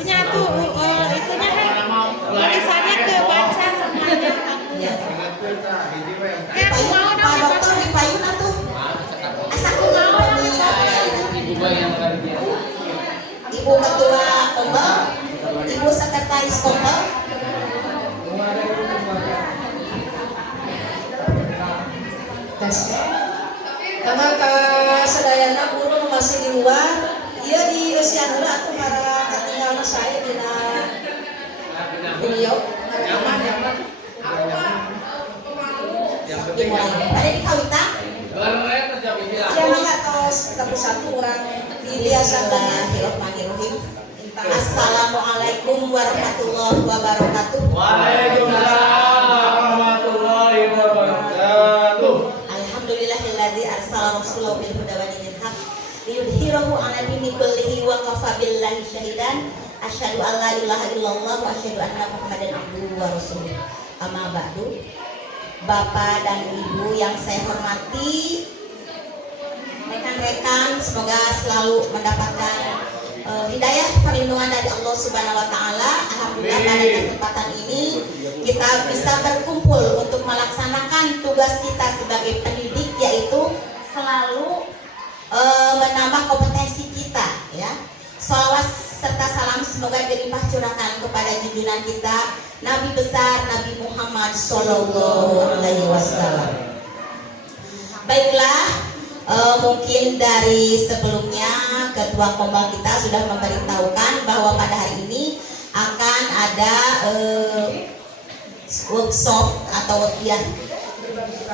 punya tuh itunya kan tulisannya kebaca semuanya. Aku mau Pak Dokter di payun atuh. Asa kumaha Ibu Ketua Kombel, Ibu Sekretaris Kombel. Tes. Karena kesedayana guru masih di luar, dia di usia nula atau para ketinggalan saya dina beliau. Ada di Kawita? Ya mangga tos 31 orang Bismillahirrahmanirrahim. Assalamualaikum warahmatullahi wabarakatuh. Waalaikumsalam warahmatullahi wabarakatuh. Alhamdulillahilladzi arsala rasulahu bil huda wa dinil haq liyudhhirahu 'ala dini kullihi wa kafa billahi syahidan. Asyhadu an la ilaha illallah wa asyhadu anna Muhammadan abduhu wa rasuluh. Amma ba'du. Bapak dan Ibu yang saya hormati, rekan-rekan, semoga selalu mendapatkan hidayah perlindungan dari Allah Subhanahu wa taala. Alhamdulillah pada kesempatan ini kita bisa berkumpul untuk melaksanakan tugas kita sebagai pendidik, yaitu selalu menambah kompetensi kita, ya. Shalawat serta salam semoga dilimpah curahkan kepada junjungan kita Nabi besar Nabi Muhammad Sallallahu Alaihi Wasallam. Baiklah, mungkin dari sebelumnya Ketua Kombal kita sudah memberitahukan bahwa pada hari ini akan ada workshop atau ya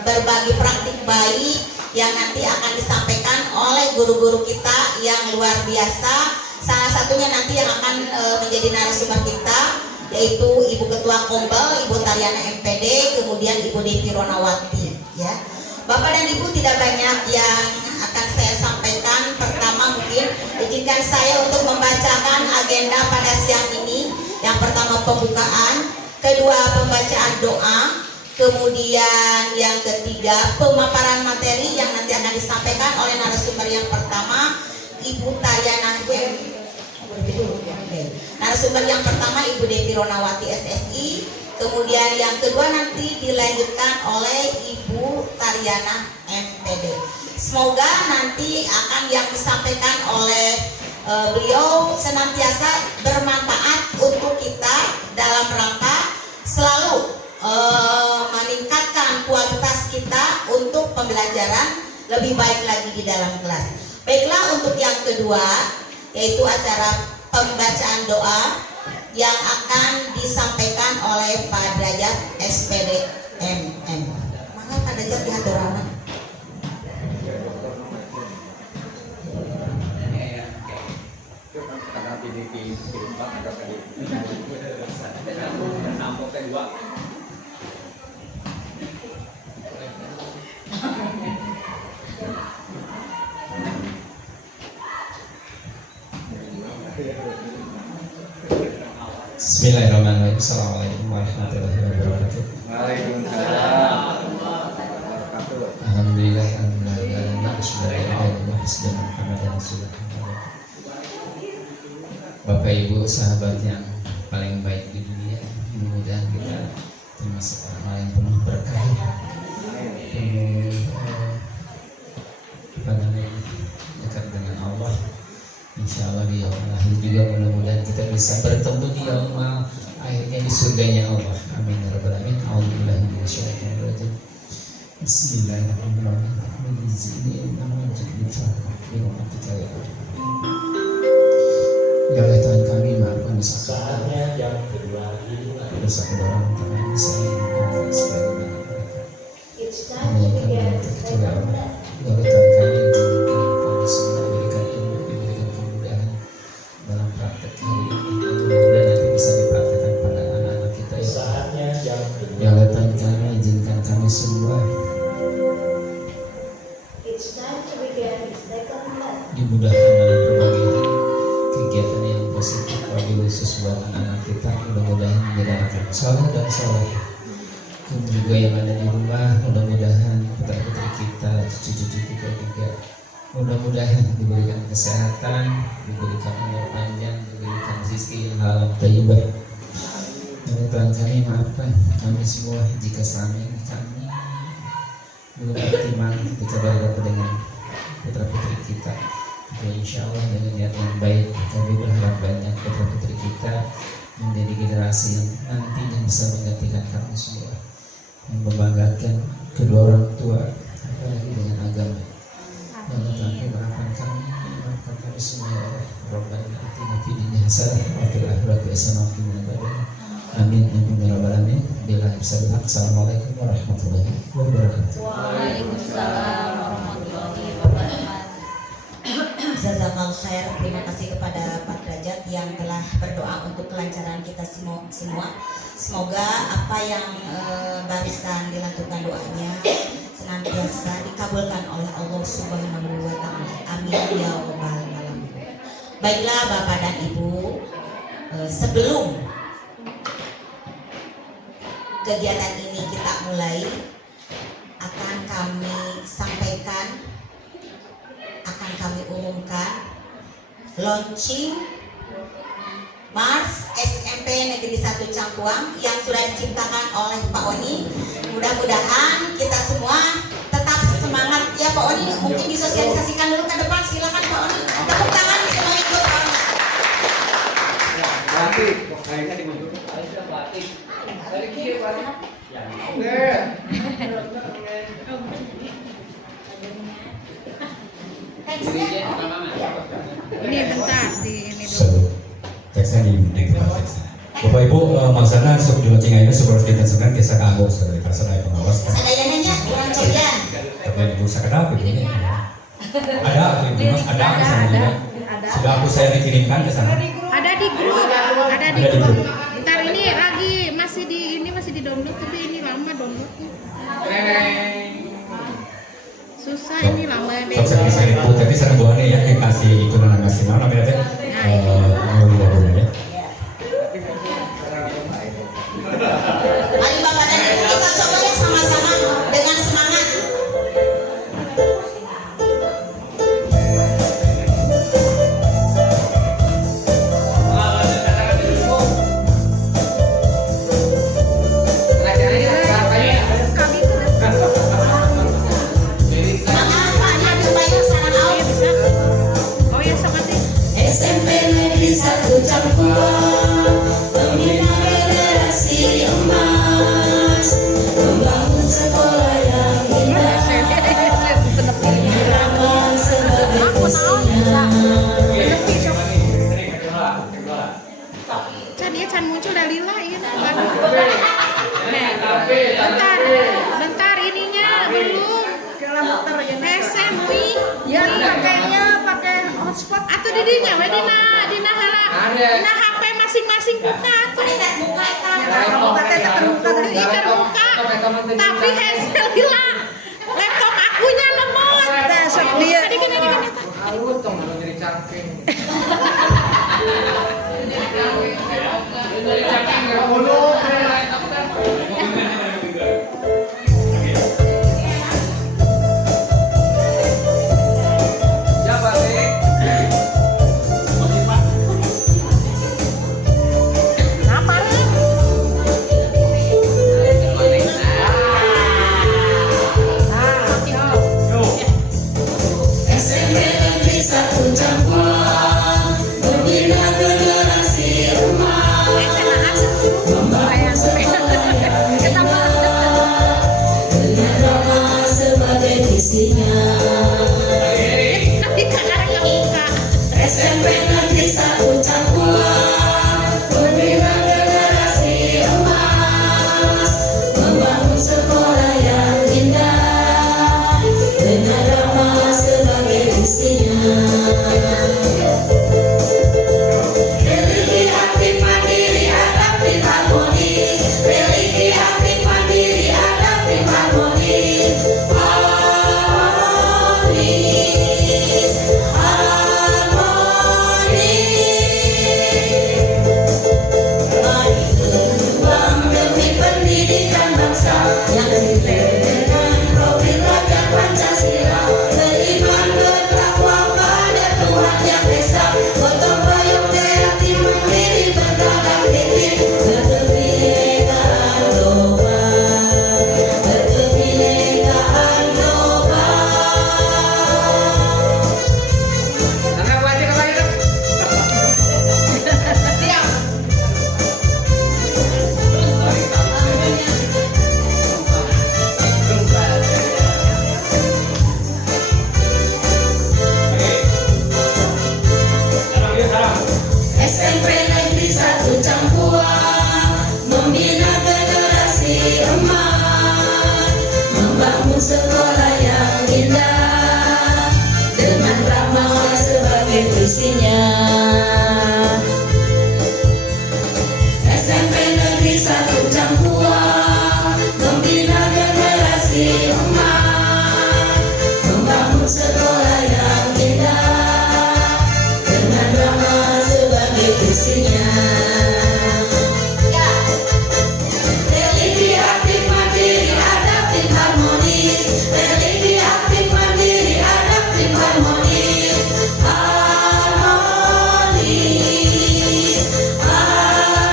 berbagi praktik baik yang nanti akan disampaikan oleh guru-guru kita yang luar biasa. Salah satunya nanti yang akan menjadi narasumber kita yaitu Ibu Ketua Kombal, Ibu Tariana MPD, kemudian Ibu Devi Ronawati, ya. Bapak dan Ibu, tidak banyak yang akan saya sampaikan. Pertama mungkin izinkan saya untuk membacakan agenda pada siang ini. Yang pertama pembukaan, kedua pembacaan doa, kemudian yang ketiga pemaparan materi yang nanti akan disampaikan oleh narasumber yang pertama Ibu Tariana narasumber yang pertama Ibu Devi Ronawati SSI, kemudian yang kedua nanti dilanjutkan oleh Ibu Tariana MPD. Semoga nanti akan yang disampaikan oleh beliau senantiasa bermanfaat untuk kita dalam rangka selalu meningkatkan kualitas kita untuk pembelajaran lebih baik lagi di dalam kelas. Baiklah, untuk yang kedua yaitu acara pembacaan doa yang akan disampaikan oleh Pak Derajat SPD MM. Maka Pak Derajat di hadapan. Bismillahirrahmanirrahim. Assalamualaikum warahmatullahi wabarakatuh. Waalaikumsalam. Alhamdulillah, Bapak Ibu sahabat yang paling baik di dunia, mudah-mudahan kita termasuk orang yang penuh berkah, penuh dekat dengan Allah. Insya Allah di yaumul akhir juga mudah-mudahan kita bisa bertemu di yaumul akhirnya di surganya Allah. Amin ya rabbal alamin. A'udzubillahi minasyaitonir rajim. Bismillahirrahmanirrahim. Ya Allah Tuhan kami, maafkan dosa kami. Dosa kedua orang saya sebagai kami yang terkecil ya Allah. Ya Allah Tuhan kami, kami semua diberikan ilmu, diberikan kemudahan dalam praktek hari ini. Mudah-mudahan nanti bisa dipraktekkan pada anak-anak kita ya. Ya Allah Tuhan kami, izinkan kami semua dimudahkan dalam berbagai kegiatan yang positif, wabil khusus buat anak-anak kita. Mudah-mudahan menjadi anak yang soleh dan soleh. Dan juga yang ada di rumah, mudah-mudahan putra-putri kita, cucu-cucu kita juga Mudah-mudahan diberikan kesehatan, diberikan umur panjang, diberikan rezeki yang halal thayyibah. Ya Tuhan kami, maafkan kami semua jika selama ini kami belum optimal ketika berhadapan dengan putra-putri kita. Ya, insya Allah dengan niat yang baik kami berharap banyak putra-putri kita menjadi generasi yang nantinya bisa menggantikan kami semua, yang membanggakan kedua orang tua, apalagi dengan agama. Ya Allah, kami maafkan kami semua ya Allah. Rabbana atina fid dunya hasanah wa fil akhirati hasanah wa qina adzabannar. Amin ya rabbal alamin. Billahi taufiq. Assalamualaikum warahmatullahi wabarakatuh. Waalaikumsalam warahmatullahi wabarakatuh. Jazakallahu khair. Terima kasih kepada Pak Derajat yang telah berdoa untuk kelancaran kita semua. Semoga apa yang barusan dilakukan doanya senantiasa dikabulkan oleh Allah Subhanahu wa taala. Amin ya rabbal alamin. Baiklah Bapak dan Ibu, sebelum kegiatan ini kita mulai, akan kami sampaikan, akan kami umumkan launching Mars SMP Negeri 1 Cangkuang yang sudah diciptakan oleh Pak Oni. Mudah-mudahan kita semua tetap semangat ya Pak Oni. Mungkin disosialisasikan dulu ke depan, silakan Pak Oni. Tepuk tangan semua ikut Pak Oni. Batik, kayaknya dimundur. Ada batik. Dari kiri batik. Ya. Ini bentar di ini dulu. Satu teksnya di tempat teksnya. Bapak Ibu, maksana sok di launching ini sebelum kita senang kisah kanggo sebagai kasana pengawas. Sadayananya kurang cobian. Tapi ibu sakit apa ini? Ada atau ibu mas? Ada di sana juga. Sudah saya dikirimkan ke sana. Ada di grup, ada di grup. Ntar ini lagi masih di download, tapi ini lama downloadnya. Susah ini lama deh. Sok saya ibu tadi sana buahnya ya kasih itu nana kasih mana namanya teh? Ya. Mari Bapak dan Ibu kita coba ya sama-sama dengan semangat. Semangat Pak, Nabi Bayu Sarang Au. Oh ya seperti SMP Negeri 1 Cangkuang, pembina generasi emas, membangun sekolah yang indah, menyerahkan sebagai misinya. Can ya can muncul dalila ini. Bentar ininya belum. SMI ya pakainya pakai hotspot atau didinya we dina HP masing-masing buka tuh. Terbuka. Tapi hasil hilang. Laptop akunya lemot. Dasar dia. Gini. Halus dong jadi cangking. Jadi cangking ya bodoh. SMP Negeri 1 Cangkuang, pembina generasi emas, ramah sebagai visinya. SMP Negeri 1 Cangkuang membina generasi emas, membangun sekolah yang indah dengan ramah sebagai visinya. Religi aktif mandiri adaptif harmonis, religi aktif mandiri adaptif harmonis, harmonis, harmonis.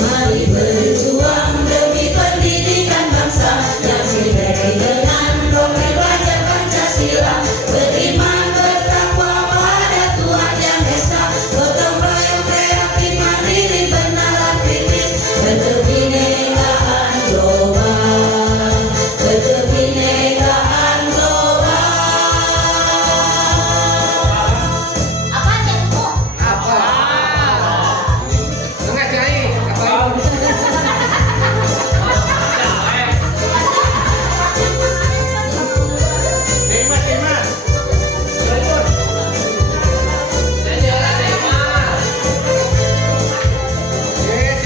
Mari berjuang demi pendidikan bangsa yang sinergi dengan doktrin pelajar Pancasila, beriman bertakwa pada Tuhan Yang Esa, gotong royong kreatif mandiri bernalar kritis, berkebinekaan global, berkebinekaan global. Apa yang itu? Enggak cai, apa?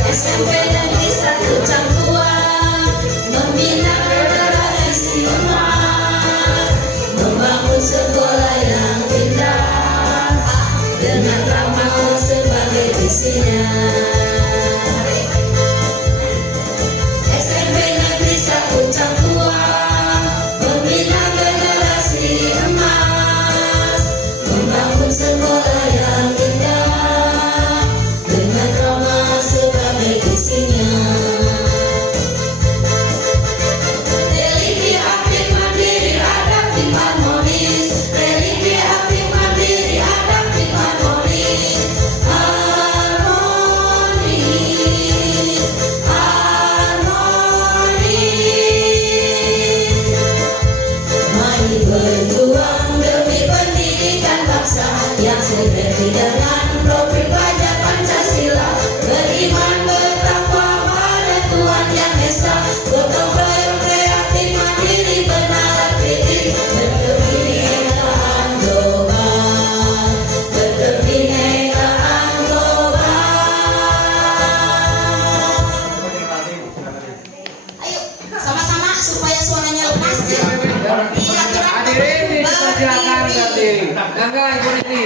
SMP Negeri 1 Cangkuang membina generasi emas, membangun sekolah yang indah dengan ramah sebagai visinya. SMP Negeri 1 Cangkuang membina generasi emas, membangun sekolah yang indah dengan ramah sebagai visinya. Religi aktif mandiri adaptif harmonis, religi aktif mandiri adaptif harmonis, harmonis, harmonis. Mari berjuang demi pendidikan bangsa yang sinergi dengan doktrin pelajar Pancasila, beriman bertakwa pada Tuhan Yang Esa, gotong royong kreatif mandiri bernalar kritis, berkebinekaan global, berkebinekaan global. Ayo sama-sama supaya suaranya lepas ya. Iya, Hadirin dipersilakan berdiri. Angga ikut ini.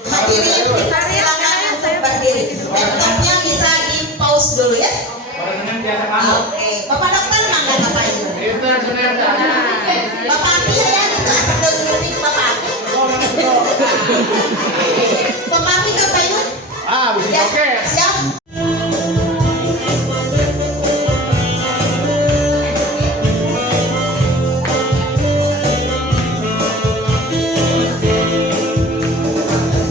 hadirin dipersilakan untuk berdiri. Laptopnya bisa di pause dulu ya. Oke, Bapak Dokter mangga Bapak Ibu. Bapak Api ya, itu asal dulu nih Bapak Api. Bapak Api ke Payun. Ya, siap.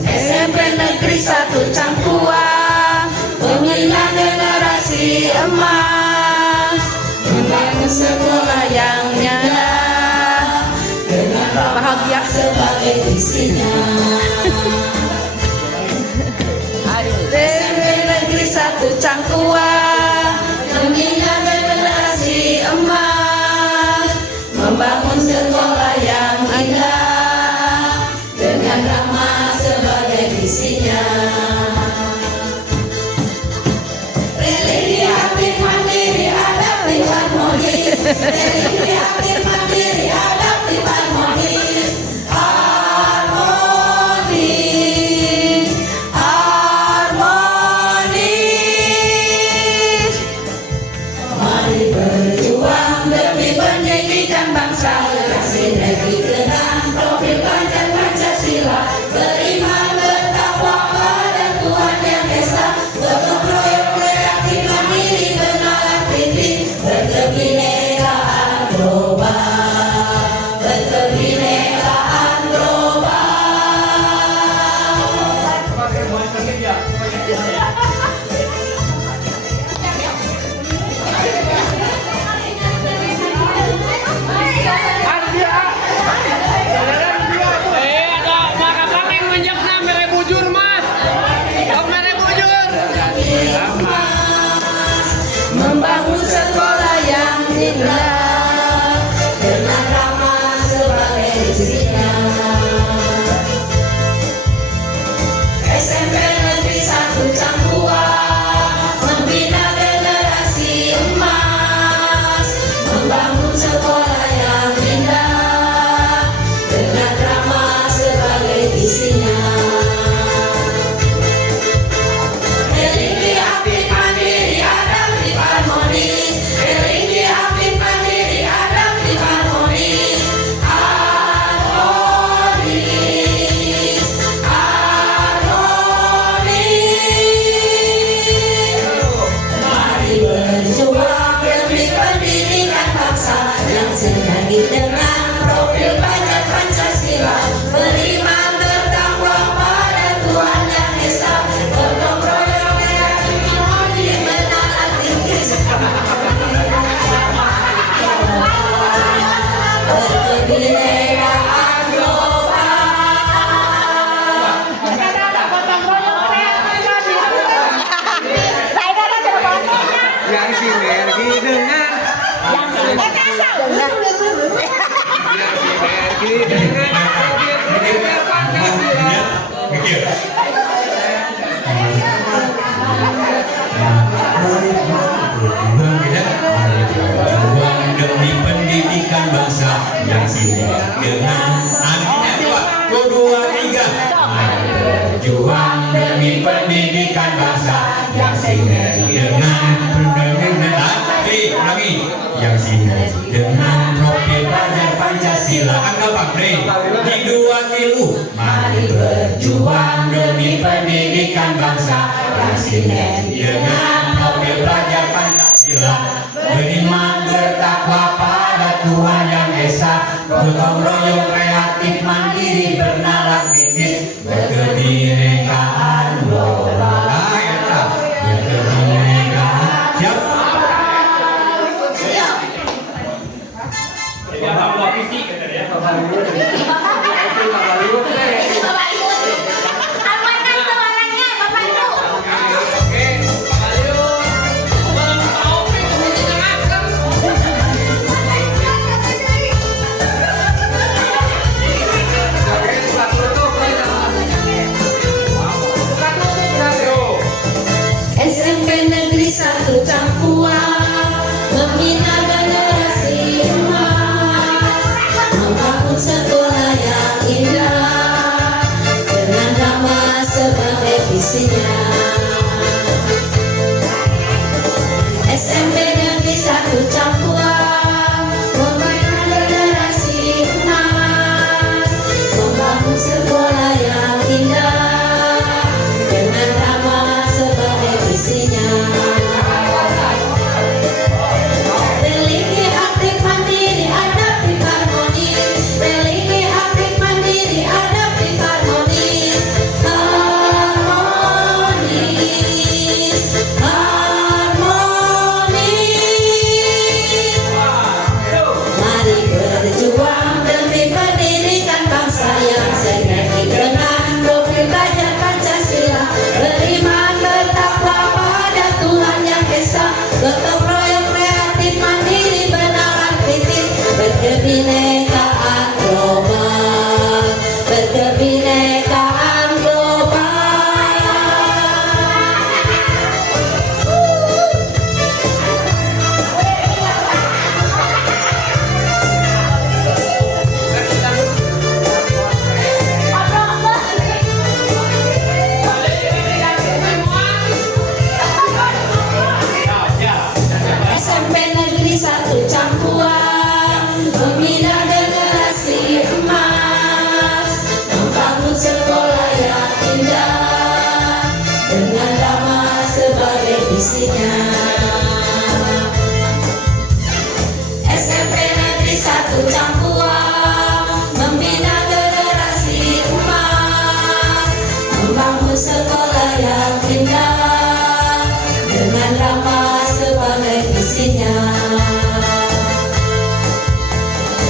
SMP Negeri 1 Cangkuang membina generasi emas, membangun sekolah yang indah dengan bahagia sebagai visinya. SMP Negeri 1 Cangkuang membina generasi emas, membangun sekolah yang indah dengan ramah sebagai visinya. Religi aktif mandiri adaptif harmonis, religi aktif mandiri adaptif harmonis, harmonis, harmonis. Mari berjuang demi pendidikan bangsa yang sinergi dengan doktrin pelajar Pancasila, beriman bertakwa pada Tuhan Yang Esa, gotong royong kreatif mandiri bernalar kritis, berkebinekaan global, berkebinekaan global. Membangun sekolah yang indah sinergi dengan profil pajak Pancasila, beriman bertakwa pada Tuhan Yang Esa, gotong royong kreatif harmoni menang aktivis, berkebinekaan global. Yang sinergi dengan yang sinergi dengan profil Pancasila. Berjuang demi pendidikan bangsa yang sinergi dengan kedua tiga. Berjuang demi pendidikan bangsa yang sinergi dengan yang sinergi dengan profil pajak Pancasila. Anggap Pakde di 2 kilo. Mari berjuang demi pendidikan bangsa yang sinergi dengan profil pajak Pancasila, beriman bertakwa pada Tuhan Yang Esa, gotong royong kreatif mandiri bernalar kritis, berkebinekaan global. Berkebinekaan siap. Bapak fisik katanya. Bapak Luhut. Itu Bapak Luhut deh. Amankan suaranya Bapak Ibu. Oke, Bapak Luhut. Topik menyenangkan. Oke, Pak Luhut SMP Negeri 1 Cangkuang membina generasi emas, membangun sekolah yang indah dengan nama sebagai visinya. SMP Negeri 1 Cangkuang membina generasi emas, membangun sekolah yang indah dengan nama sebagai visinya. Religi aktif mandiri adaptif harmonis, religi aktif mandiri adaptif harmonis, harmonis, harmonis. Mari berjuang demi pendidikan bangsa yang sinergi dengan profil pajak Pancasila, beriman bertakwa pada Tuhan Yang Esa, gotong royong kreatif mandiri benaran kritis, berkebinekaan global, berkebinekaan global. SMP Negeri 1 Cangkuang membina generasi emas, membangun sekolah yang indah dengan nama sebagai visinya. SMP Negeri 1 Cangkuang membina generasi emas, membangun sekolah yang indah dengan nama sebagai visinya.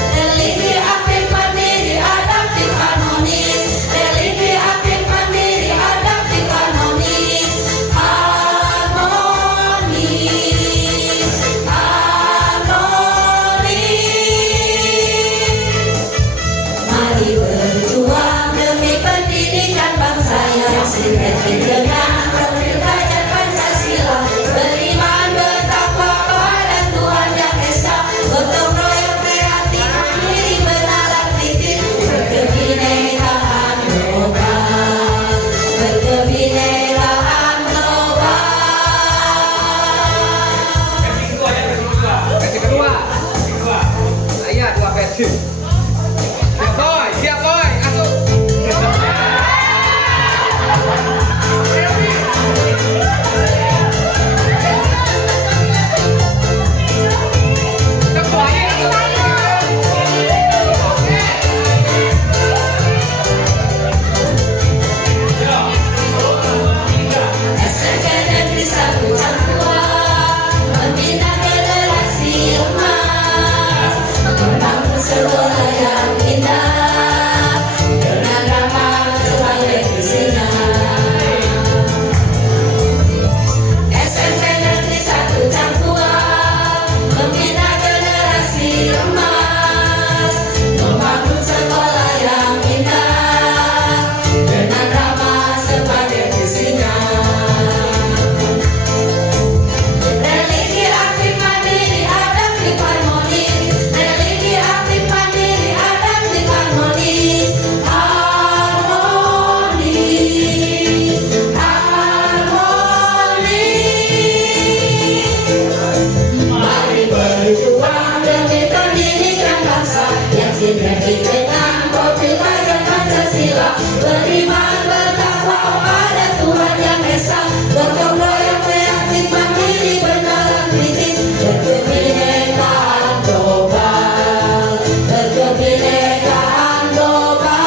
Religi aktif mandiri adaptif harmonis, religi aktif mandiri adaptif harmonis, harmonis, harmonis. Mari berjuang demi pendidikan bangsa yang sinergi dengan profil pajak Pancasila, beriman bertakwa pada Tuhan Yang Esa, gotong royong kreatif mandiri benaran kritis, berkebinekaan global, berkebinekaan global. Versi kedua. Saya 2 versi. Siap boy, masuk. sinergi dengan kopi pelajar Pancasila, beriman bertakwa pada Tuhan Yang Esa, gotong royong kreatif mandiri bernalar kritis, berkebinekaan global, berkebinekaan global.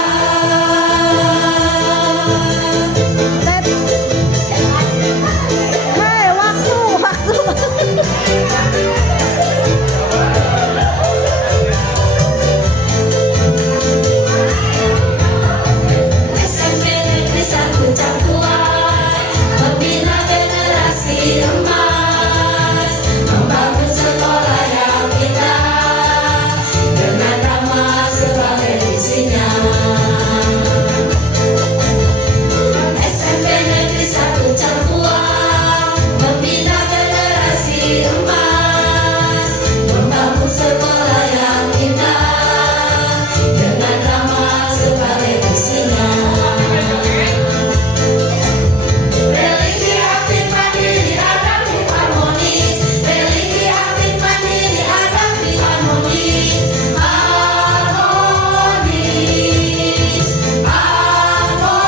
Hei, waktu. SMP Negeri 1 Cangkuan membina generasi emas, membangun sekolah yang indah dengan ramah sebagai visinya. SMP Negeri 1 Cangkuan membina generasi emas, membangun sekolah yang indah dengan ramah sebagai visinya. Religi aktif mandiri adaptif harmonis, religi aktif mandiri adaptif harmonis, harmonis, harmonis.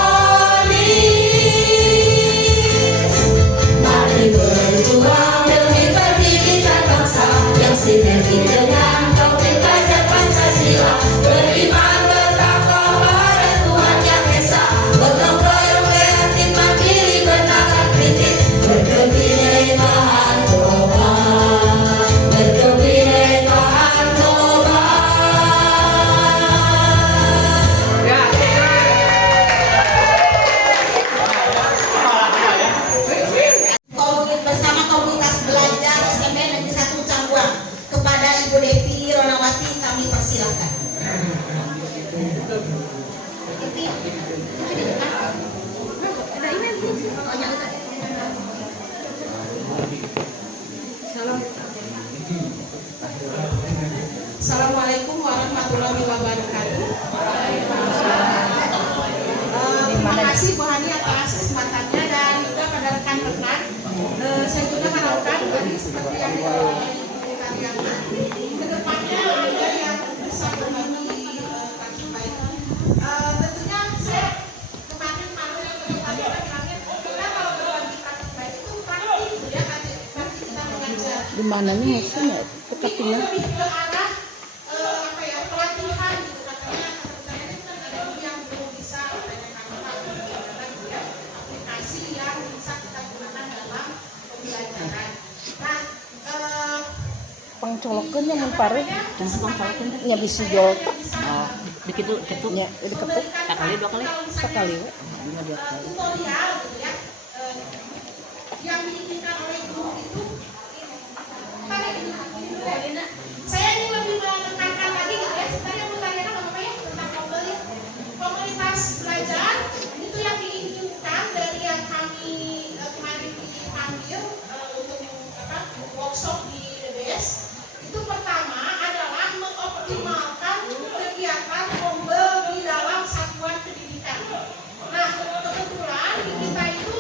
Mari berjuang demi pendidikan bangsa yang sinergi dengan kopi pelajar Pancasila, beriman bertakwa pada Tuhan Yang Esa, gotong royong kreatif mandiri bernalar kritis, berkebinekaan global, berkebinekaan global. Bersama komunitas belajar SMP Negeri 1 Cangguang, kepada Ibu Devi Ronawati kami persilakan. Assalamualaikum warahmatullahi wabarakatuh. Terima kasih Bu Hani atas kesempatannya dan juga pada rekan-rekan. Saya juga harapkan tadi seperti yang ditanyakan, kedepannya ada yang bisa berbagi kasih baik. Tentunya saya kemarin kita kalau berbagi praktik baik itu praktik gitu ya, praktik kita mengajar. Di mananya musuhnya kepitingnya. Lebih ke arah apa ya, pelatihan gitu katanya itu kan ada yang belum bisa gitu ya, aplikasi yang bisa kita gunakan dalam pembelajaran. Nah, Pangcolokeun yang pare, dan pangcolokeun nya bisa jual. Oh, begitu ketuk Nya diketuk sekali 2 kali. sekali we. Dina dua kali. tutorial gitu ya, yang diinginkan oleh guru itu saya ingin lebih menekankan lagi gitu ya, sebenarnya Bu Tariana apa ya tentang komunitas belajar itu yang diinginkan dari yang kami kemarin dipanggil untuk workshop di DBS itu pertama adalah mengoptimalkan kegiatan kombel di dalam satuan pendidikan. Nah, kebetulan di kita itu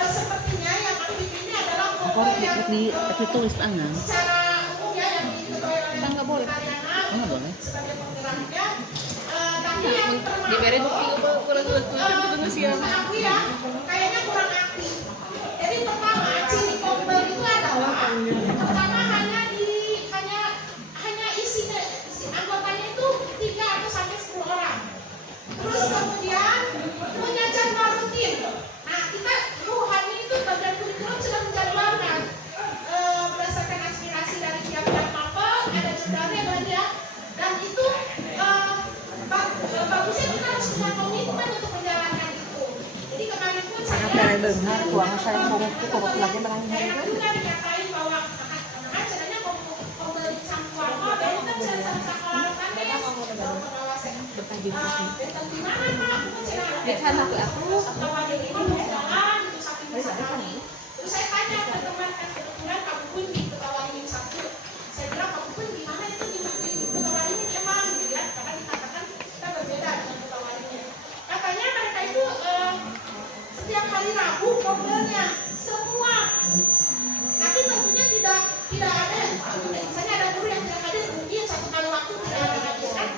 sepertinya yang aktif ini adalah kombel yang Tapi tulis tangan. secara umum ya yang diketuai oleh Nggak boleh. Tariana Nggak boleh. sebagai penggeraknya, tapi yang Diberin aku ya kayaknya kurang aktif. Jadi pertama ciri kombel itu adalah pertama hanya isi anggotanya itu 3 atau sampai 10 orang. Terus kemudian punya jadwal rutin. Nah kita Hani itu bagian kurikulum sudah menjadwalkan berdasarkan aspirasi dari tiap-tiap mapel ada jadwalnya kan ya. Dan itu bagusnya kita harus punya komitmen untuk menjalankan itu. Jadi kemarin pun saya Dengar tuang saya kok lagi barang saya juga dikatain bahwa acaranya kombel campuran itu kan sekolah kan ya bahwa saya benteng di mana Pak? Di sana aku bahwa ini mau jalan itu saking sekali. Terus saya tanya ke teman kan kebetulan Pak Bun di Ketawa Ringin 1. Saya bilang Pak Bun di mana itu di Ketawa Ringin emang gitu ya, karena dikatakan kita berbeda dengan Ketawa Ringin. Katanya mereka itu setiap hari Rabu kombelnya semua. Tapi tentunya tidak ada, misalnya ada guru yang tidak hadir mungkin 1 kali waktu tidak ada hadir kan.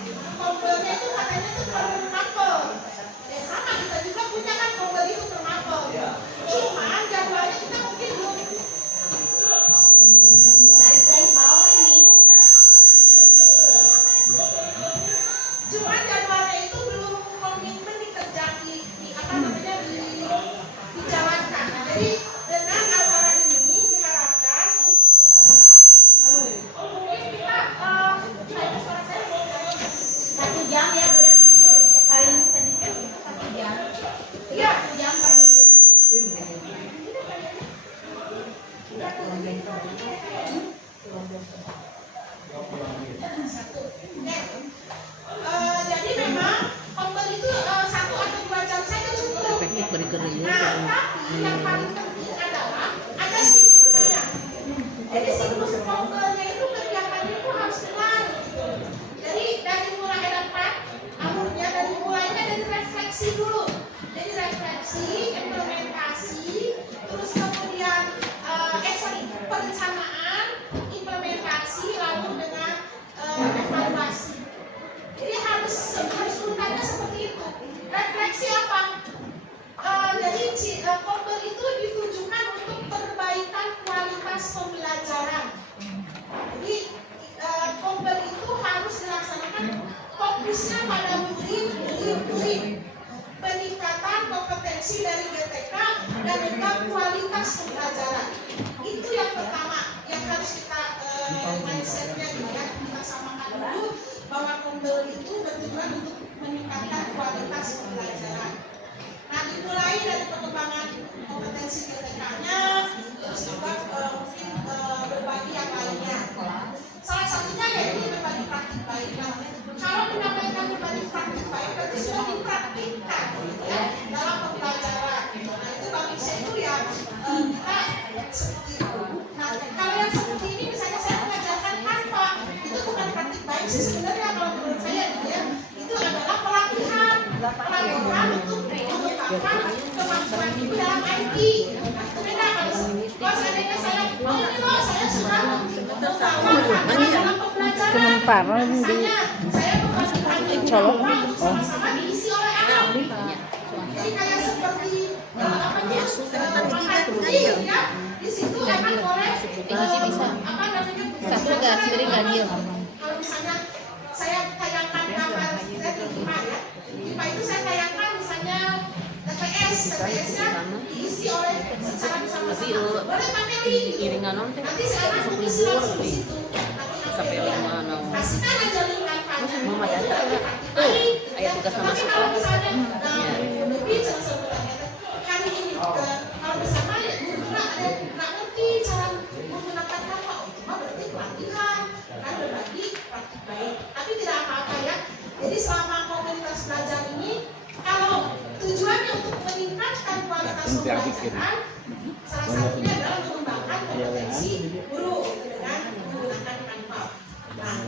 fokusnya pada murid, peningkatan kompetensi dari GTK dan juga kualitas pembelajaran. Itu yang pertama yang harus kita mindsetnya gitu ya, kita samakan dulu bahwa Kombel itu bertujuan untuk meningkatkan kualitas pembelajaran. Nah, dimulai dari pengembangan kompetensi GTK-nya, terus juga mungkin berbagi yang lainnya. Salah satunya yaitu berbagi praktik baik. Nah, kalau dinamakan berbagi praktik baik, berarti sudah dipraktikkan gitu ya, dalam pembelajaran. Nah, itu bagi saya itu ya kita seperti itu. Nah, kalau yang seperti ini misalnya saya mengajarkan Canva, itu bukan praktik baik sih sebenarnya kalau menurut saya gitu ya. Itu adalah pelatihan untuk mengembangkan kemampuan ibu dalam IT. Nah, itu beda kalau seandainya saya, oh ini loh saya sudah membawa dalam pembelajaran. Misalnya saya berbagi sama-sama diisi oleh anak. Jadi kayak seperti apa namanya ya, di situ anak boleh apa namanya Satu gak sendiri gak dia. kalau misalnya saya tayangkan gambar saya di IPA ya, IPA itu saya tayangkan misalnya TPS-nya diisi oleh secara bersama-sama. Boleh pakai link gitu. Iringan non teh. Nanti si anak fokusin langsung di situ. Sampai lama Kasihkan aja link Canva-nya. Mama data ayat tugas nama Tapi kalau misalnya lebih sebenarnya hari ini kalau misalnya ya nggak ngerti cara menggunakan Canva, cuma berarti pelatihan kan berbagi praktik baik. Tapi tidak apa-apa ya. Jadi selama komunitas belajar ini, kalau tujuannya untuk meningkatkan kualitas pembelajaran, salah satunya adalah mengembangkan kompetensi guru dengan menggunakan Canva. Nah,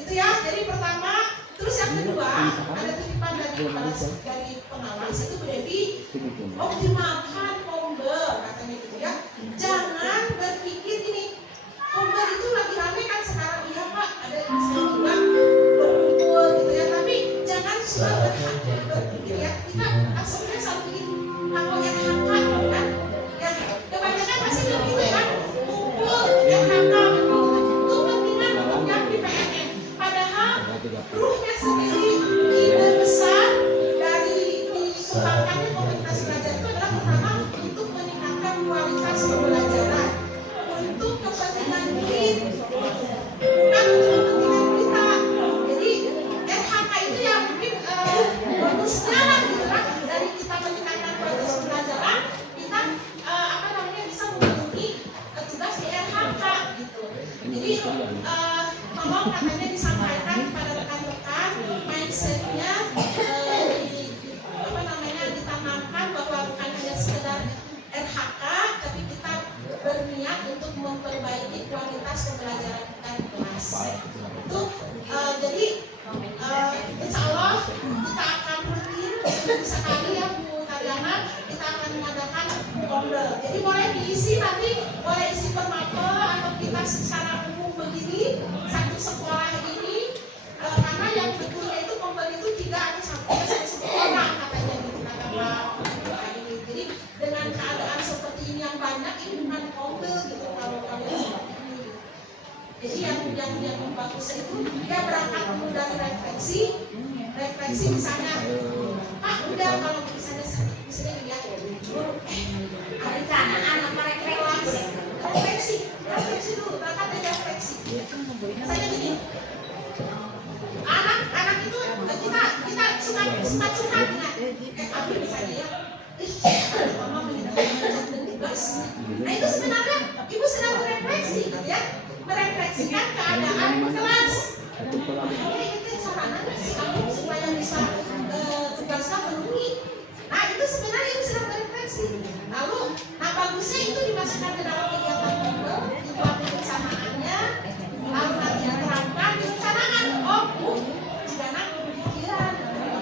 itu ya. Jadi pertama, terus yang kedua ada titipan dari pengawas itu Bu Devi, optimalkan Kombel katanya gitu ya. Jangan berpikir ini Kombel itu lagi rame kan sekarang, iya Pak, ada istilah juga berkumpul gitu ya. Tapi jangan selalu berpikir ya, kita sebenarnya selalu bikin apa yang hak kan. Ya kebanyakan pasti begitu kan, kumpul yang hak itu pentingan yang di PNN. Padahal ruhnya sendiri, ide besar dari dikembangkannya komunitas belajar itu adalah pertama untuk meningkatkan kualitas pembelajaran, untuk kepentingan murid, bukan untuk kepentingan kita. Jadi RHK itu ya mungkin bonusnya lah gitu kan, dari kita meningkatkan kualitas pembelajaran, kita apa namanya bisa memenuhi tugas di RHK gitu. Jadi tolong katanya disampaikan kepada rekan-rekan mindsetnya apa namanya ditanamkan bahwa bukan hanya sekedar RHK, tapi kita berniat untuk memperbaiki kualitas pembelajaran kita di kelas. Itu jadi insya Allah kita akan rutin sekali ya Bu Tariana, kita akan mengadakan Kombel. Jadi boleh diisi nanti, boleh isi per mapel atau kita secara umum begini satu sekolah ini, karena yang betulnya itu Kombel itu 3 atau sampai 10 orang katanya gitu kata Pak ini. Jadi dengan keadaan seperti ini yang banyak, ini bukan Kombel gitu kalau seperti ini. Jadi yang bagus itu dia berangkat dulu dari refleksi misalnya, Pak udah kalau misalnya lihat ada anak refleksi dulu, berangkat dari refleksi. Misalnya gini, anak itu kita suka curhat dengan apa misalnya ya, mama tugas. Nah itu sebenarnya ibu sedang berefleksi gitu ya, merefleksikan keadaan kelas. Makanya itu sarana si aku supaya bisa tugasnya penuhi. Nah itu sebenarnya ibu sedang berefleksi. Lalu, nah bagusnya itu dimasukkan ke dalam kegiatan Kombel, dibuat perencanaannya, lalu nanti diterapkan direncanakan. Oh Bu, jika anak berpikiran,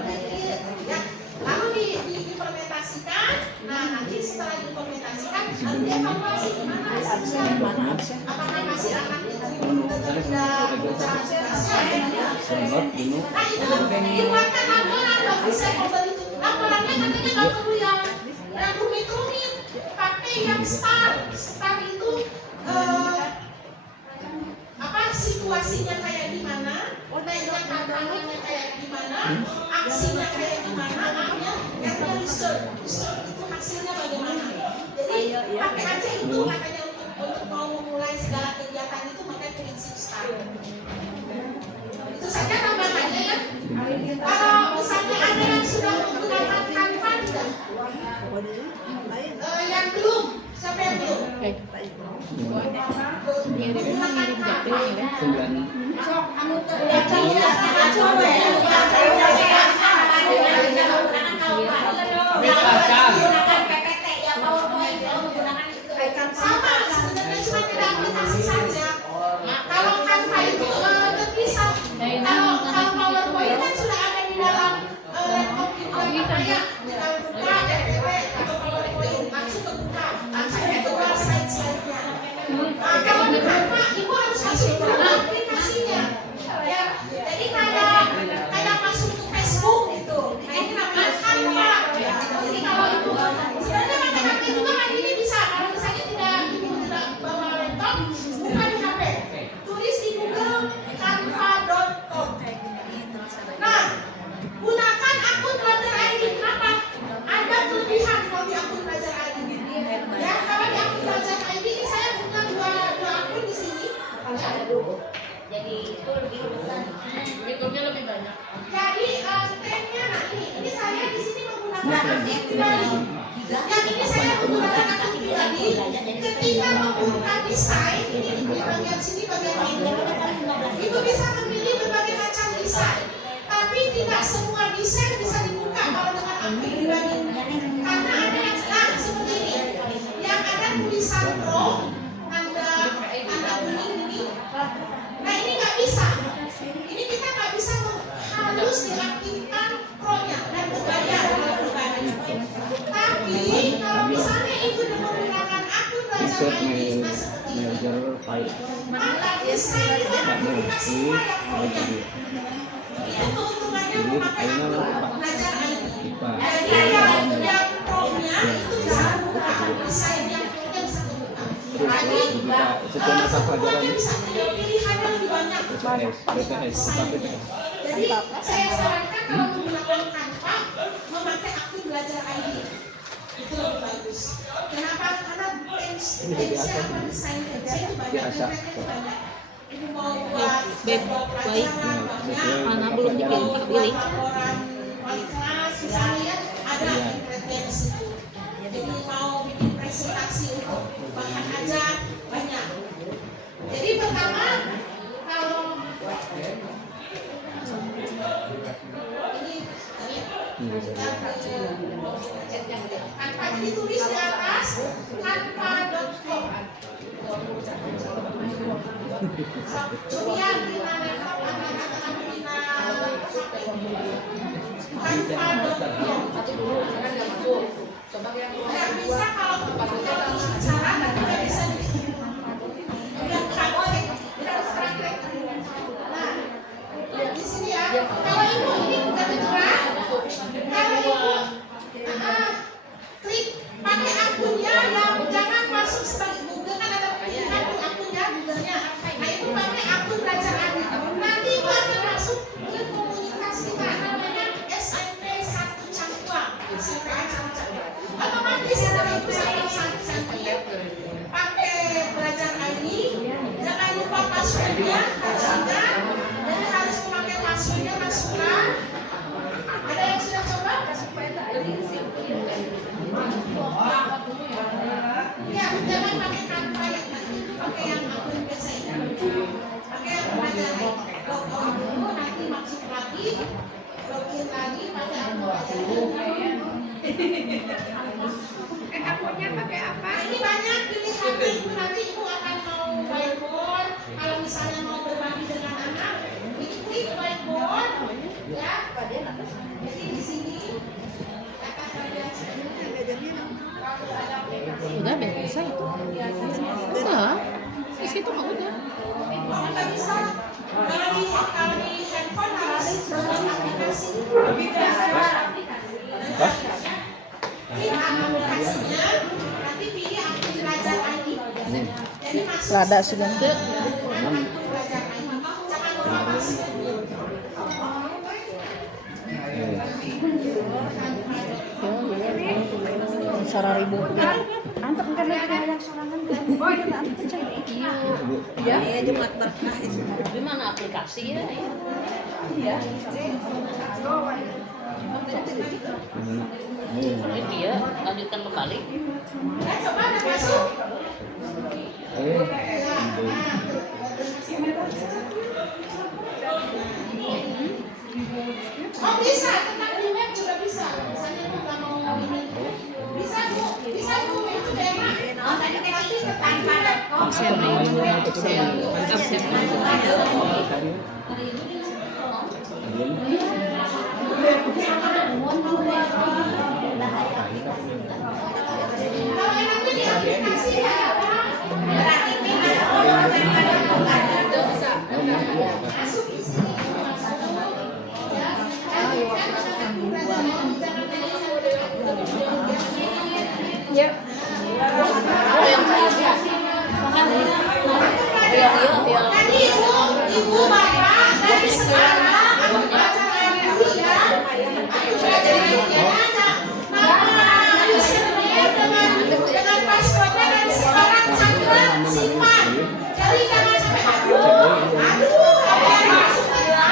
berpikir, ya. Lalu diimplementasikan. Nah nanti setelah diimplementasikan, lalu dievaluasi gimana hasilnya. Apakah masih anak itu tidak tugasnya? Nah itu dibuatkan laporan, bagusnya Kombel itu. Laporannya katanya nggak perlu yang rumit-rumit, pakai yang STAR itu apa situasinya kayak gimana, tantangannya kayak gimana. aksinya kayak gimana, makanya katanya research itu hasilnya bagaimana. Jadi pakai aja itu katanya untuk mau memulai segala kegiatan itu pakai prinsip STAR. Itu saja tambahannya ya. Kalau misalnya ada yang sudah menggunakan Canva tidak? Yang belum, siapa yang belum? Menggunakan Canva. Sama sebenarnya cuma beda aplikasi saja. Nah, kalau Canva itu terpisah. Kalau PowerPoint kan sudah ada di dalam laptop kita, kayak tinggal buka FTP atau PowerPoint langsung kebuka, langsung keluar slide-nya. Nah, kalau di Canva ibu harus masuk ke aplikasinya. Ya, jadi kayak masuk ke Facebook gitu. Nah ini namanya Canva. Jadi kalau ibu sebenarnya pakai HP juga kan ini bisa. Kalau misalnya ibu tidak bawa laptop, buka di HP, tulis di Google canva.com. Nah, gunakan akun Belajar ID. Kenapa? Ada kelebihan kalau di akun Belajar ID. Ya, kalau di akun Belajar ID ini saya punya dua akun di sini. Jadi itu lebih besar. Youtube-nya lebih banyak. Jadi temnya, nah ini saya di sini menggunakan akun pribadi. Yang ini saya menggunakan akun pribadi. Ketika membuka desain, ini di bagian sini bagian ini. Ibu bisa memilih berbagai macam desain. Tapi tidak semua desain bisa dibuka kalau dengan akun pribadi. Karena ada yang seperti ini. Yang ada tulisan pro, tanda kuning ini. Nah ini nggak bisa. Ini kita nggak bisa harus diaktifkan pro-nya dan berbayar kalau pribadi. Tapi kalau misalnya ibu menggunakan akun Belajar ID seperti ini, maka desain itu akan dibuka semua yang pro-nya. Itu keuntungannya memakai akun Belajar ID. Jadi yang pro-nya itu bisa buka, desain yang pro-nya bisa dibuka. Jadi semua bisa pilihannya lebih banyak. Jadi saya sarankan kalau menggunakan Canva memakai akun Belajar ID itu lebih bagus. Kenapa? Karena tensi apa desain itu banyak, itu banyak. Ibu mau buat pelajaran banyak, Mana belum dipilih. laporan wali kelas misalnya ada tensi itu. Jadi mau bikin presentasi untuk bahan ajar banyak. Jadi pertama kalau Canva ditulis di atas canva.com. Kemudian kita laptop anak-anak canva.com. Tidak bisa kalau terus bicara dan tidak bisa praktek. Nah, di sini ya. Kalau ibu ini bukan beneran. Kalau ibu klik pakai akunnya yang jangan masuk sebagai Google, kan ada pilihan di akunnya Google-nya. Nah ibu pakai akun Belajar ID. Nanti ibu akan masuk ke komunitas kita namanya SMP 1 Cangkuang. SMP 1 Cangkuang. Otomatis kalau ibu pakai Belajar ID, jangan lupa passwordnya, dan harus memakai passwordnya masukkan. Ada yang sudah coba? Ya, jangan pakai Canva yang tadi, pakai yang akun biasa ini. Pakai yang Belajar ID. Login dulu, nanti masuk lagi, login lagi pakai akun Belajar ID. Akunnya pakai apa? Ini banyak pilihan ibu, nanti ibu akan mau whiteboard. Kalau misalnya mau berbagi dengan anak, ibu klik whiteboard, ya. Jadi di sini akan bagian sini. Udah bisa itu. Udah. Di situ mah udah. Nggak bisa. Kalau di handphone harus dalam aplikasi. Klik aplikasinya, nanti pilih akun Belajar ID. Jadi masuk. Lada sudah. Belajar ID. Jangan lupa password. Sararibu. Antuk kan lagi yang sorangan kan. Oh, itu antuk cari. Ya, Jumat berkah itu. Di mana aplikasi ya? Iya. Ini dia lanjutkan kembali. Coba ada masuk. Oh bisa, tentang di web juga bisa. Misalnya lu nggak mau ini, bisa bu, itu tema. Oh tadi negatif tanpa Absen absen. Kalau enaknya di aplikasi ya apa? Masuk di sini. Ya. Tadi ibu bapak dari sekarang acara nanti ya. Aku belajar aja. Nama username dengan passwordnya dan sekarang catat simpan. Jadi jangan sampai aduh, apa yang maksudnya?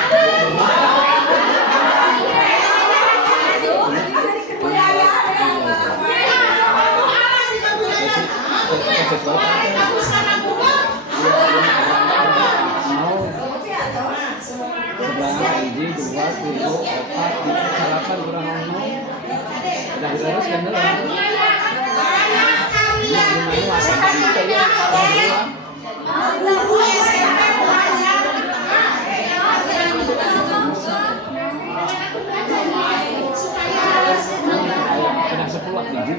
Aku sekarang buka. Sebelah hiji, dua, tiga, empat, lima, salapan, kurang ngomong. Udah terus kan dulu. Kena 10 hiji.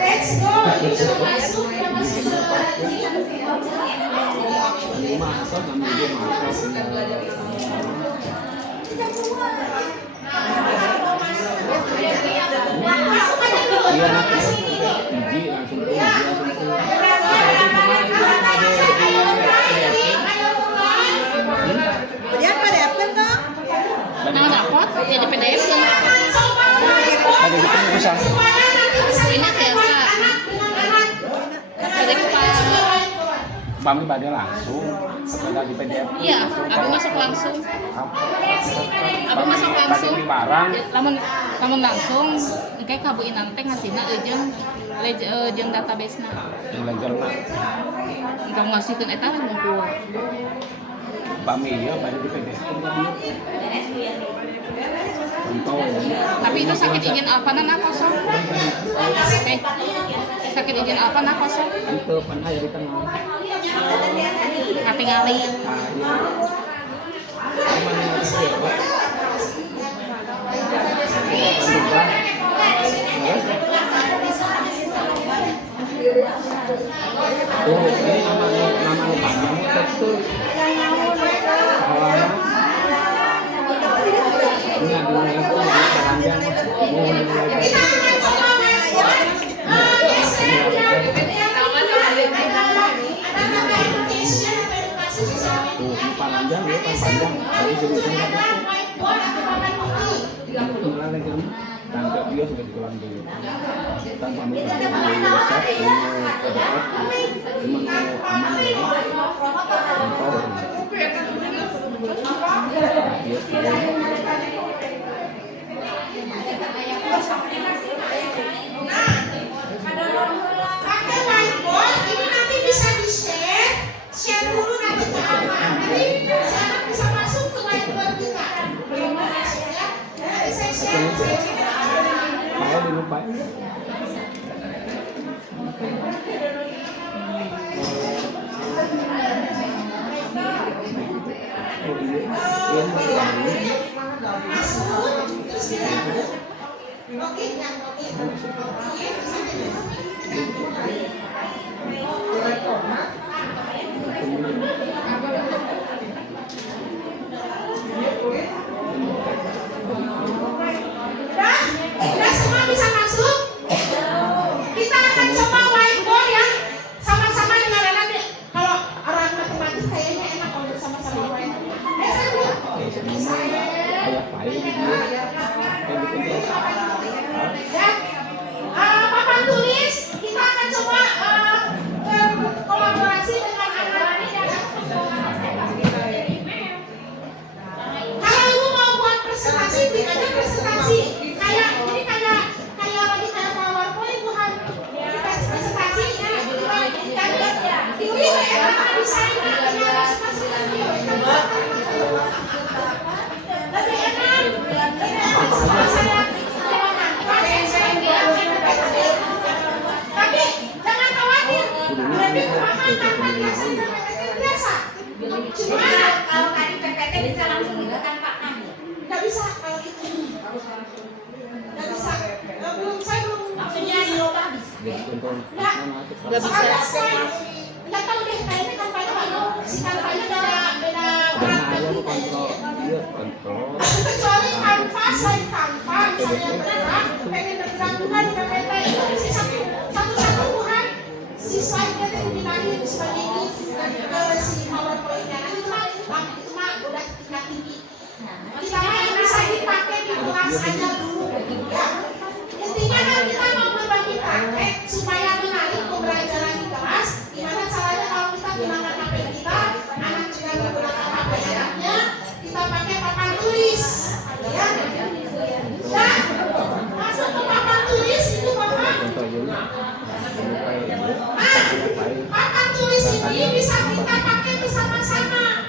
Let's go. Itu masuk ya masuk Masuk sama dia masuk. Masuk aja dulu. Iya nak. Ke sini nih. Hiji langsung tuh, hiji langsung tuh. Siapa deh kan toh? Nama dapat ya di PDF kan. Ada di perusahaan. Ini biasa. Dari kepala. Kami pada langsung setelah di PDF. Iya, aku masuk langsung. Aku masuk langsung. Di barang. Lamun langsung kayak kabu inang teh ngasihna jeung database-na. Yang legalna. Engkau ngasihkeun eta mun kuat. Kami ya pada di PDF. Contoh. Tapi itu sakit izin apa na kosong? Sakit izin apa na kosong? Itu panah di tengah. Katingali. Oh, ini nama panjang betul. Salah. Ini ada yang panjang. Panjang ya, panjang. Dari sini tangkap dia sudah dikeluarkan dulu. Tanpa melihat Pakai whiteboard ini nanti bisa di-share dulu nanti ke anak. Nanti anak bisa masuk ke whiteboard kita. Belum masuk ya. Nanti saya share. saya dilupain. Masuk terus kita login ya, login. Udah semua bisa masuk. Kita akan coba whiteboard ya, sama-sama dengan anak. Kalau orang matematik kayaknya enak kalau bersama-sama whiteboard. Tapi jangan khawatir, lebih mahal tanpa biasa biasa. Cuma Kalau tadi PPT bisa langsung ditekan Pak Kami. nggak bisa kalau itu, nggak bisa. Saya belum Maksudnya di lomba bisa. nggak bisa. Nggak tahu deh, kayaknya kampanye kalau si kampanye beda berat bagi kayaknya. Kecuali kanvas lain kanvas, misalnya bergerak, pengen bergerak juga di PPT itu si satu Tuhan, si slide-nya itu dipindahin sebagai ini ke si PowerPoint-nya. Itu mah udah tingkat tinggi. Kita yang bisa dipakai di kelas aja dulu, ya. Intinya kan kita mau berbagi praktek supaya menarik pembelajaran di kelas. Gimana caranya kalau kita gunakan HP kita, anak juga menggunakan HP anaknya, kita pakai papan tulis, ya. Nah, masuk ke papan tulis itu Bapak. Papan tulis ini bisa kita pakai bersama-sama.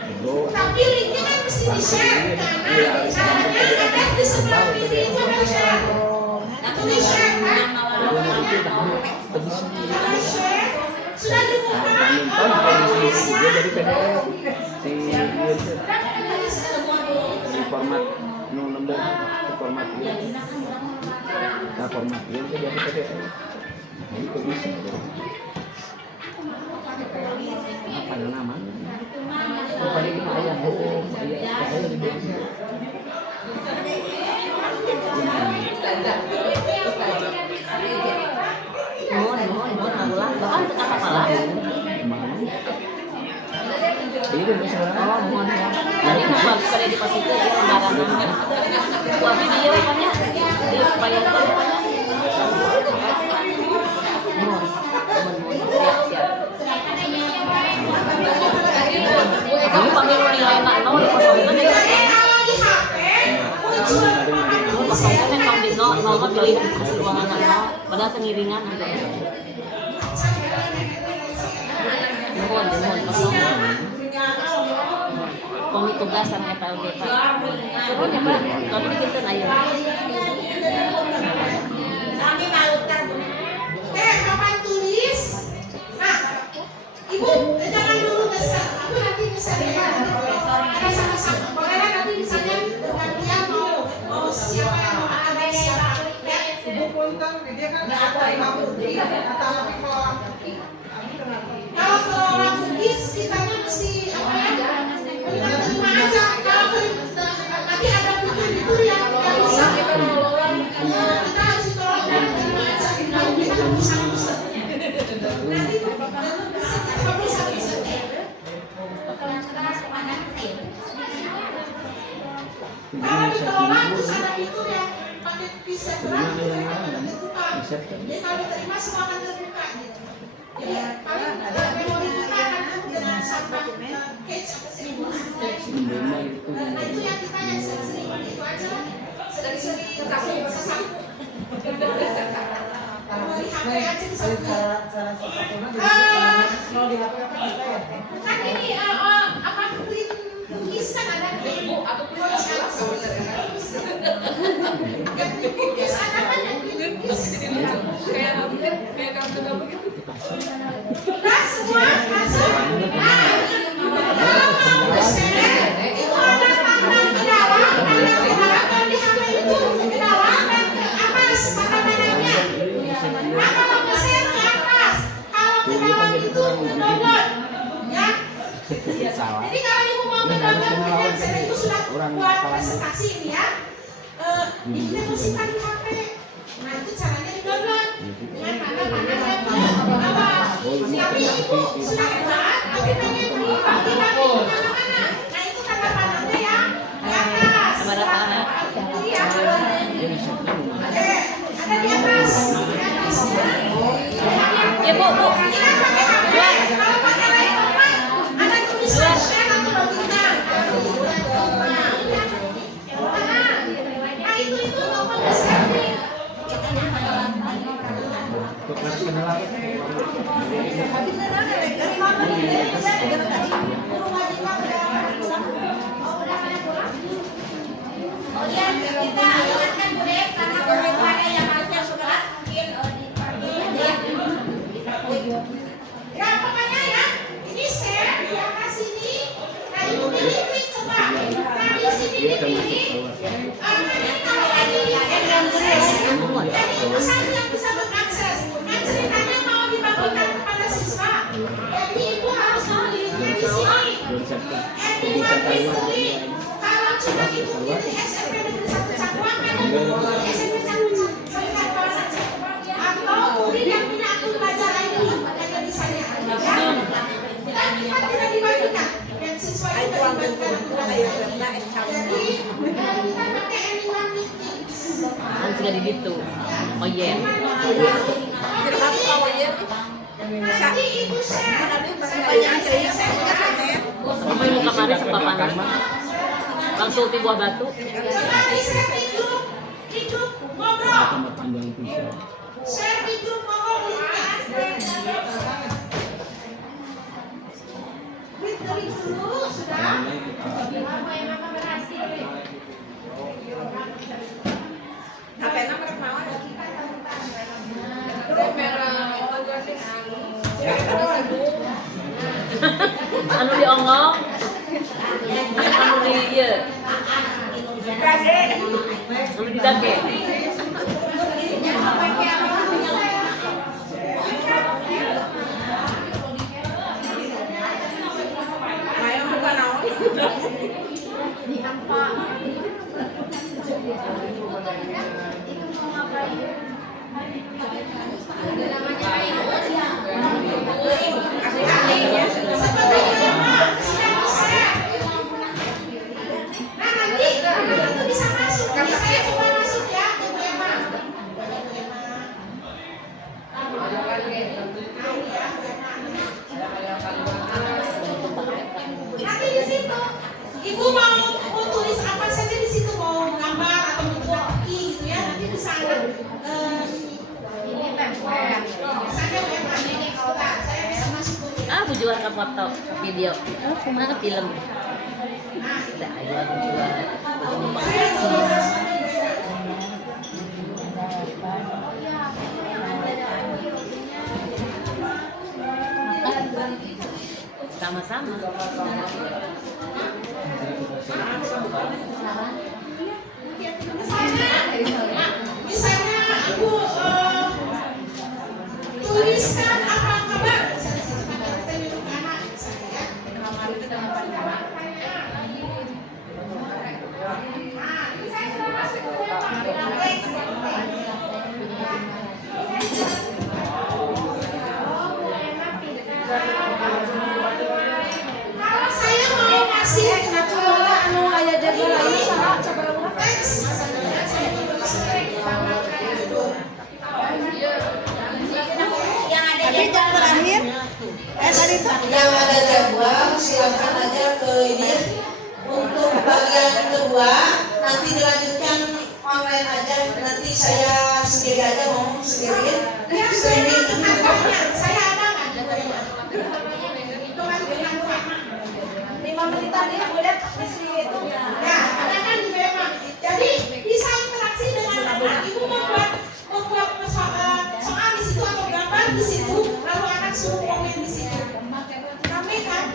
Tapi linknya kan mesti di-share karena caranya ada di sebelah kiri itu ada share. Itu di-share kan? Kalau share sudah dibuka tulisnya. Format format dia jadi PDF. Itu bisa. Apa namanya? Paling ayah di Jadi mau pada diposisi ya lembaran. Buat video rupanya dibayarkan rupanya. Siap. Kamu panggil nilai nak nol dikosongkan ya. Kalau di HP muncul Kosongkan yang di nol mah pilih hasil ruangan nol. Padahal pengiringan ada. Mohon kosong. Komit tugas sama eta oge Pak. Turun ya Pak. Kami dikinten aya. kami malukan. Papan tulis. Nah, Ibu jangan dulu besar. Aku nanti bisa ya. Ada sama-sama. Boleh nanti misalnya gantian mau siapa yang mau ada siapa. Kalau ke orang Bugis kita mesti apa ya? Terima aja. Kalau nanti ada fitur yang bisa kita harus tolong dan terima aja. Kalau kita nggak bisa nanti apa bisa. Kalau dikelola terus ada fitur yang pakai preset berat, terbuka. Jadi kalau diterima semua akan terbuka gitu. Jadi paling memori kita akan penuh dengan sampah cache atau seribu. Nah itu yang kita yang sering itu aja lah. Sering sesak. Kalau di HP aja disapu. Kan ini apa print lukis kan ada ibu atau print apa sebenarnya? Yang print lukis ada kan yang print lukis. Kayak kamu begitu. Nah semua masuk. Nah kalau mau share itu ada tanda ke bawah, dan di HP itu ke bawah dan ke atas tanda tandanya. Nah kalau mau share ke atas, kalau ke bawah itu download, ya. Jadi kalau ibu mau mendownload share itu sudah buat presentasi ini ya. Didepositkan di HP. Nah itu caranya di-download dengan tanda-tanda yang di bawah. Tapi ibu sudah buat, tapi pengen dibagikan ke mana-mana. Nah itu tanda-tandanya yang di atas. Ini ya. Ada di atas. Ya Bu. Kita pakai HP. Kalau pakai laptop, ada tulisan share atau download. Nah itu untuk men-sharing. Untuk kelas kenalan. Jadi ibu saya yang bisa mengakses. Kan ceritanya mau dibagikan kepada siswa. Jadi ibu harus memilihnya di sini. Everyone is doing. Kalau cuma ibu pilih SMP Negeri 1 Cangkuang kan ibu pilih SMP Cangkuang saja. Atau murid yang punya akun pelajar ID yang ada di sana. Dan kita tidak dibagikan. Dan siswa itu dibagikan akun pelajar. Jadi kita pakai anyone meeting. Kan sudah di situ. Oh iya. Nanti ibu share. Apa yang muka kemarin sepapan? Langsung di buah batu. Coba di share di grup ngobrol. Share di grup ngobrol. Dari dulu sudah. Apa yang mama berhasil? HP nomor mawar. Anu diongok. Anu di ieu. Anu di dage. Ayo bukan naon. Nah nanti itu bisa masuk. Nanti saya coba masuk ya, Ibu Emma. Nanti di situ, Ibu mau tulis apa saja di situ, mau gambar atau mau gitu ya. Nanti bisa ini template. Misalnya Bu Emma ini kalau saya bisa masuk ke Ah, bujuan ke foto, ke video. Oh, kemana film? Tidak ada bujuan. Sama-sama. Misalnya aku tuliskan apa kabar anak saya. Kalau saya mau kasih anu aya jadwal lain coba teks Tapi jam terakhir tadi tuh Yang ada jadwal silakan aja ke ini. Untuk bagian kedua nanti dilanjutkan online aja. Nanti saya sendiri aja ngomong sendiri. Streaming. saya ada kan hitungan bermanfaat 5 menit tadi udah di sini itu. ya ada kan di memang jadi bisa interaksi dengan anak. Ibu membuat soal di situ atau gambar di situ lalu anak suruh komen di situ kami kan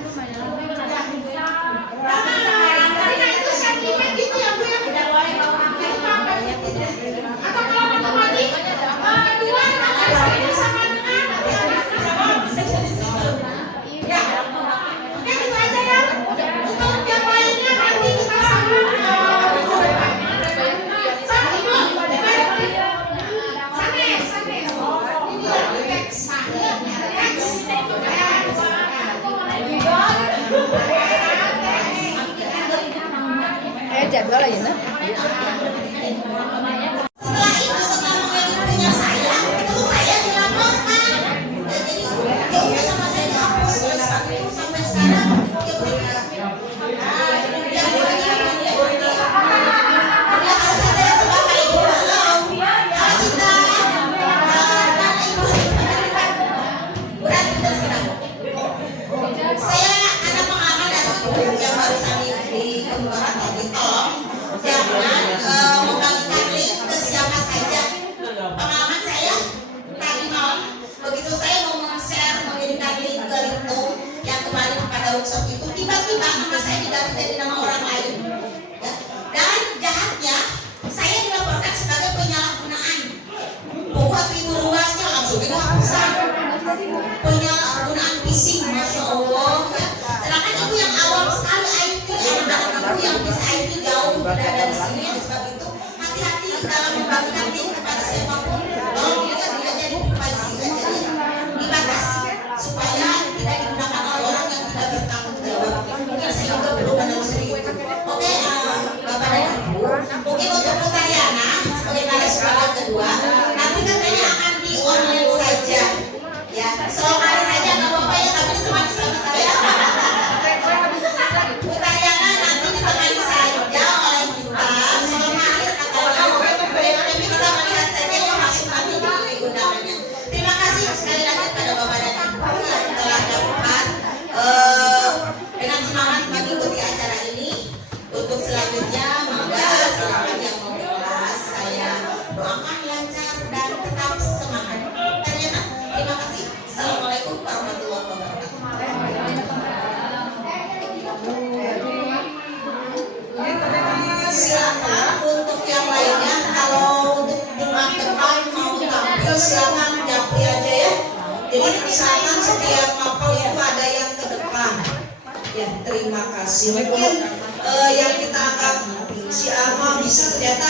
karena itu sentimen gitu ya Bu ya tidak boleh bawa atau kalau mau lagi dua nanti saya bersama dengan nanti anak jawab bisa di situ ya oke itu aja ya untuk yang lainnya nanti kita sama minggu depan sama Ibu Sane ini ya teks Jadwal aja nah. Setelah itu setelah mengikuti saya, itu saya dilaporkan. Jadi dia udah sama saya dihapus oleh satu sampai sekarang dia berikan. Dia harus ada sebagai ibu belum. Kalau cinta, udah kita sekarang. Saya ada pengalaman dari ibu yang barusan dikembangkan tadi. Tolong jangan membagikan link ke siapa saja. Pengalaman saya tadi malam begitu saya mau share mengirimkan link ke Lintung yang kemarin pada workshop itu tiba-tiba nama saya diganti jadi nama orang lain ya. Dan jahatnya saya dilaporkan sebagai penyalahgunaan penghapusan penyalahgunaan phishing, masya Allah ya. Sedangkan ibu yang awam sekali IT, anak-anak ibu yang bisa IT jauh berada dari sini. Oleh sebab itu hati-hati dalam membagikan link kepada siapapun. Kalau dia jadi privasi aja ya, dibatasi supaya tidak digunakan oleh orang yang tidak bertanggung jawab. Mungkin saya juga perlu menelusuri itu. Oke, Bapak dan Ibu, mungkin untuk Notariana sebagai narasumber kedua, nanti katanya akan di online saja. Ya, soalnya aja nggak apa-apa ya, tapi ditemani sama saya. Notariana nanti ditemani saja oleh kita. Soalnya katanya, tapi kita melihat saja yang masuk nanti di undangannya. Terima kasih sekali lagi kepada Bapak dan Ibu yang telah dapat dengan semangat mengikuti acara ini. Untuk selanjutnya, mangga silakan yang mau kelas. Saya doakan lancar dan tetap semangat. Terima kasih. Assalamualaikum warahmatullahi wabarakatuh. Silakan untuk yang lainnya, kalau untuk Jumat depan mau tampil silakan japri aja ya. Jadi misalkan setiap mapel itu ada yang ke depan. Ya, terima kasih. Mungkin yang kita anggap si Ama bisa, ternyata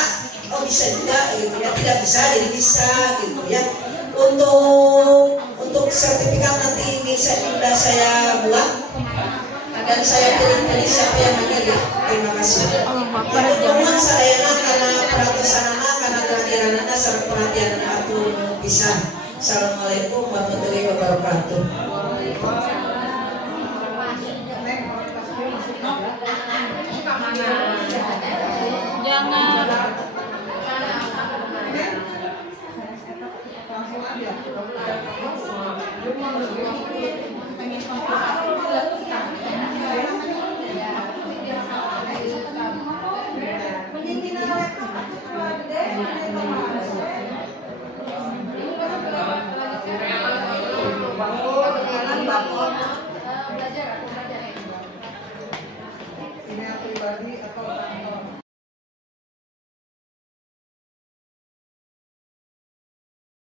oh bisa juga gitu ya, tidak bisa jadi bisa gitu ya. Untuk sertifikat nanti ini sudah saya buat dan saya kirim tadi siapa yang hadir ya. Terima kasih. Mohon sadayana karena perhatian karena kehadiran serta perhatian aku bisa. Assalamualaikum warahmatullahi wabarakatuh. Jangan. Ini pribadi atau